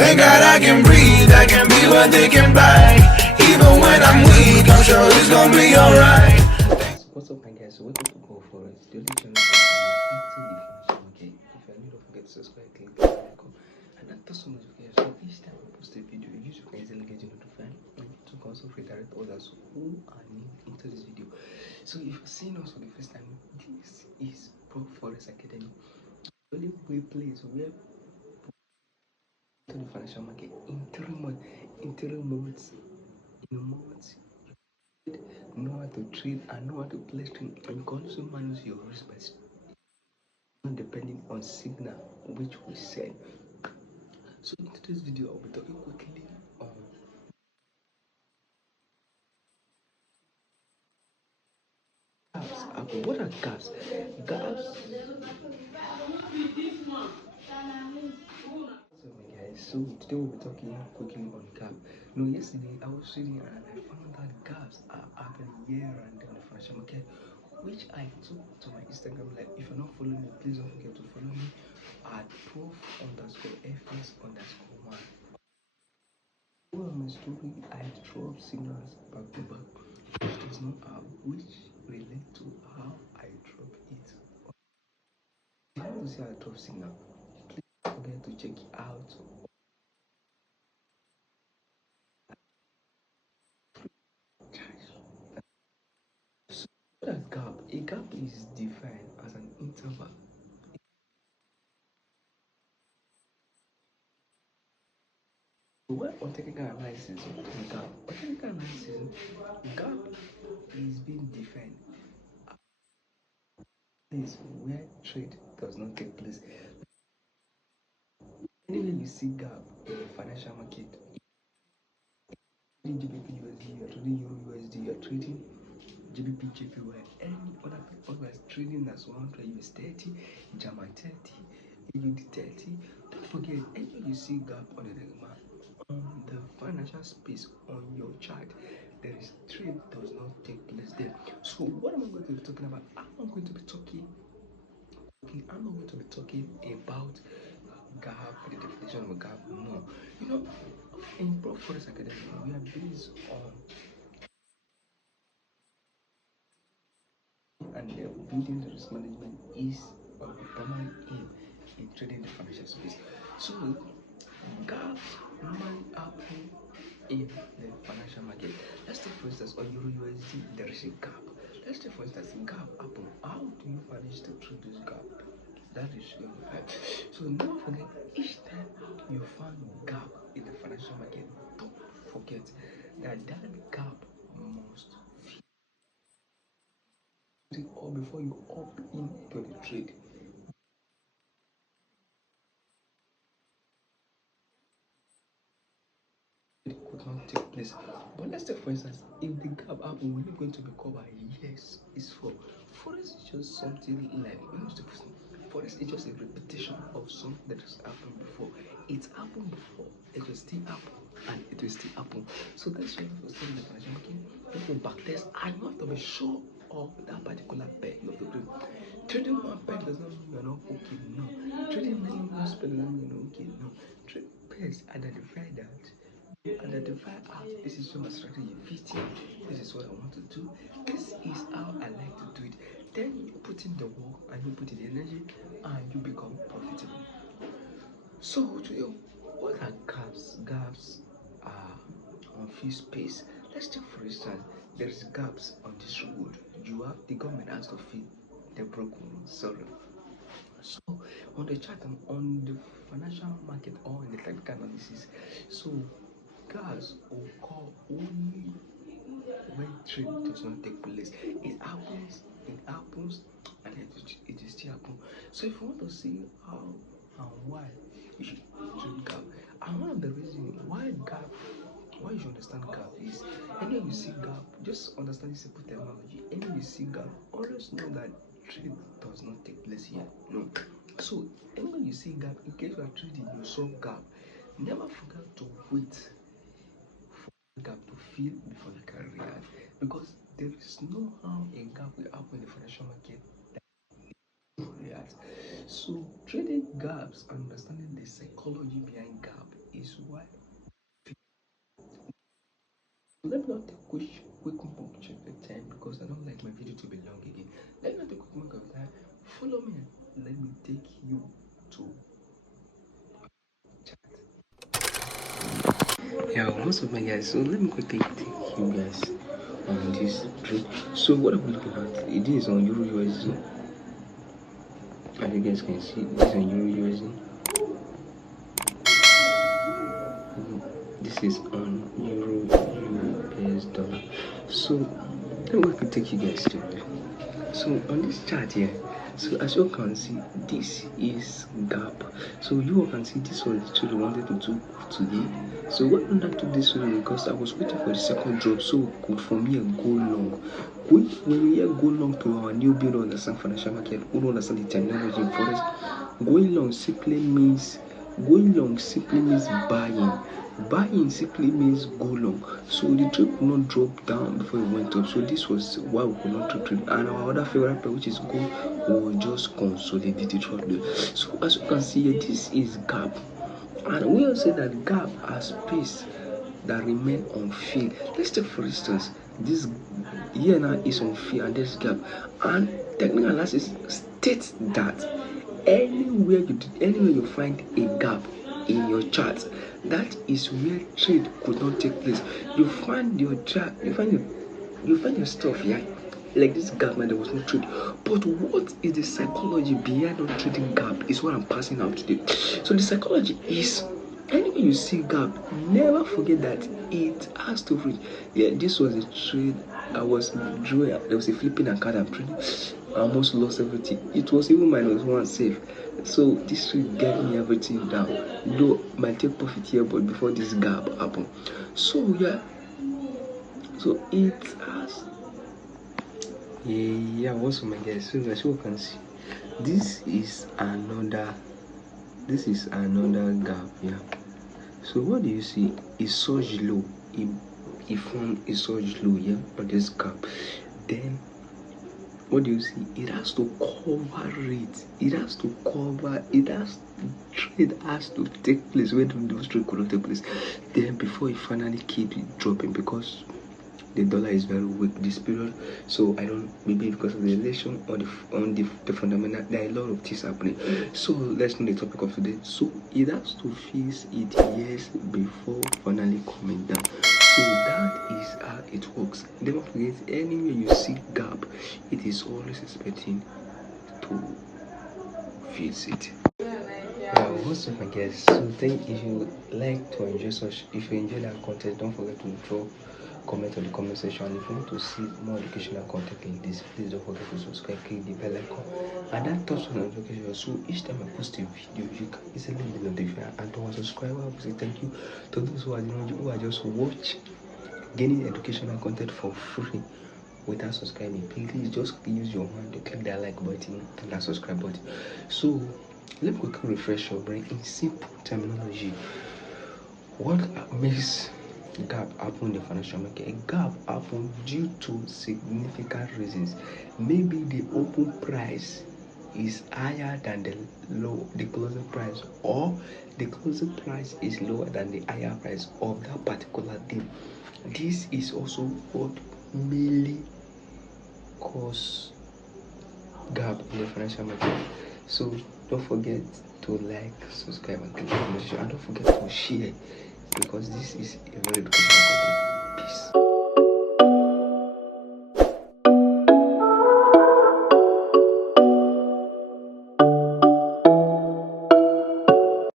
Thank God I can breathe, I can be what they can buy. Even when I'm weak, I'm sure it's gonna be alright. What's up, my guys? So welcome to PROFF Forex, the only channel that is into the financial market. If you are new, don't forget to subscribe, click the bell icon, and after so notifications. So each time I post a video, you can easily get notified, and to also redirect others who are new into this video. So if you're seeing us for the first time, this is PROFF Forex Academy, the only place where to the financial market in 3 months, in a month. Know how to trade and know how to place trade, and you can also manage your risk by not depending on signal which we send. So in today's video, I'll be talking quickly on gaps. What are gaps? Gaps. So today we'll be talking quickly on gap. Yesterday I was reading and I found that gaps are happening here and there on the financial market, which I took to my Instagram. Like, if you're not following me, please don't forget to follow me at prof_fs_1. On my story, I drop signals back to back. It does not have which relate to how I drop it. If you want to see how I drop signal, please don't forget to check it out. So what a gap? A gap is defined as an interval. So what on technical analysis, what is a gap? On technical analysis, gap is being defined as where trade does not take place. Anywhere you see gap in the financial market, trading GBP USD, you're trading Euro USD, you're trading GBP JPY, any other people that's trading as 100 US 30, German 30, AUD 30. Don't forget, anywhere you see gap on the financial space on your chart, there is trade does not take place there. So what am I going to be talking about? I'm not going to be talking about gap, the definition of a gap. No, in PROFF Forex Academy, we are based on and building the risk management is our primary aim in trading the financial space. So gaps normally happen in the financial market. Let's take for instance on Euro USD, there is a gap. Let's take for instance gap happen. How do you manage to trade this gap? That is your right. So never forget, each time you find gap in the financial market, don't forget that gap must or before you up into the trade. It could not take place. But let's take for instance, if the gap happen, we're not going to be covered. Yes, it's for forest is just something like forest is just a repetition of something that has happened before. It's happened before, it will still happen, and it will still happen. So that's why you have to study the financial market, you have to backtest, and you have to be sure of that particular pair you have to do. Trading one pair does not mean you're not okay, no. Trading many more pair does not mean you're okay, no. Trade pairs identify that. Identify this is your strategy fitting, this is what I want to do, this is how I like to do it. Then you put in the work and you put in the energy and you become profitable. So to you, what are gaps are on few space. Let's take for instance, there is gaps on this road. You have the government has to feed the broken. Sorry. So on the chart and on the financial market or in the technical analysis, so gas occur only when trade does not take place. It happens, and it is still happen. So if you want to see how and why you should trade gap, and one of the reasons why you should understand gap is anywhere you see gap, just understand this simple terminology. Anywhere you see gap, always know that trade does not take place here. No. So anywhere you see gap, in case you are trading, you saw gap, never forget to wait gap to fill before you can react, because there is no how a gap will happen in the financial market that react. So trading gaps and understanding the psychology behind gap is let me not take quick check the time because I don't like my video to be long again. Let me not take quick mark of time. Follow me and let me take you to chat. Yeah, what's up, my guys? So let me quickly take you guys on this trip. So what are we looking at? It is on Euro USD. As you guys can see, this is on Euro USD. This is on Euro US dollar. So let me quickly take you guys to. So on this chart here, so as you can see, this is gap. So you all can see this was the trade we wanted to do today. So what I took this one because I was waiting for the second drop, so we could from here go long. When we here go long to our new build on the financial market, we don't understand the terminology in forex. Going long simply means buying. Buying simply means go long. So the trade could not drop down before it went up. So this was why we could not trade. And our other favorite pair, which is gold, will just consolidate it shortly. So as you can see here, this is gap. And we all say that gap has space that remain unfilled. Let's take for instance, this here now is unfilled and this gap. And technical analysis states that anywhere you find a gap in your chart, that is where trade could not take place. You find your chart, you find your stuff here, like this gap, man, there was no trade. But what is the psychology behind not trading gap is what I'm passing out today. So the psychology is, anywhere you see gap, never forget that it has to reach. Yeah, this was a trade I was drawing. There was a flipping and card I'm trading. I almost lost everything. It was even -1 safe. So this trade get me everything down. Though my take profit here, but before this gap happened. So yeah. So it has. Yeah, what's my guys? So as you can see, this is another gap. Yeah. So what do you see? It's such low. It formed is such low, yeah, on this gap. Then what do you see? It has to cover it. It has to cover. Trade has to take place where those trade could not take place. Then before it finally keeps dropping because the dollar is very weak this period. So I don't, maybe because of the election or the fundamental, there are a lot of things happening. So let's know the topic of today. So it has to face it years before finally coming down. So that is how it works. Never forget, anywhere you see gap, it is always expecting to face it. Yeah, what's up, my guys? So if you like to enjoy if you enjoy that content, don't forget to drop comment on the comment section. And if you want to see more educational content like this, please don't forget to subscribe, click the bell icon, and that touch on notification. So each time I post a video, you can easily be notified. And to our subscriber, I will say thank you. To those who are just gaining educational content for free without subscribing, please just use your hand to click that like button and that subscribe button. So let me quickly refresh your brain in simple terminology. What makes gap happen in the financial market? A gap happens due to significant reasons. Maybe the open price is higher than the closing price, or the closing price is lower than the higher price of that particular day. This is also what mainly cause gap in the financial market. So don't forget to like, subscribe, and click the notification, and don't forget to share because this is a very educational content. Peace.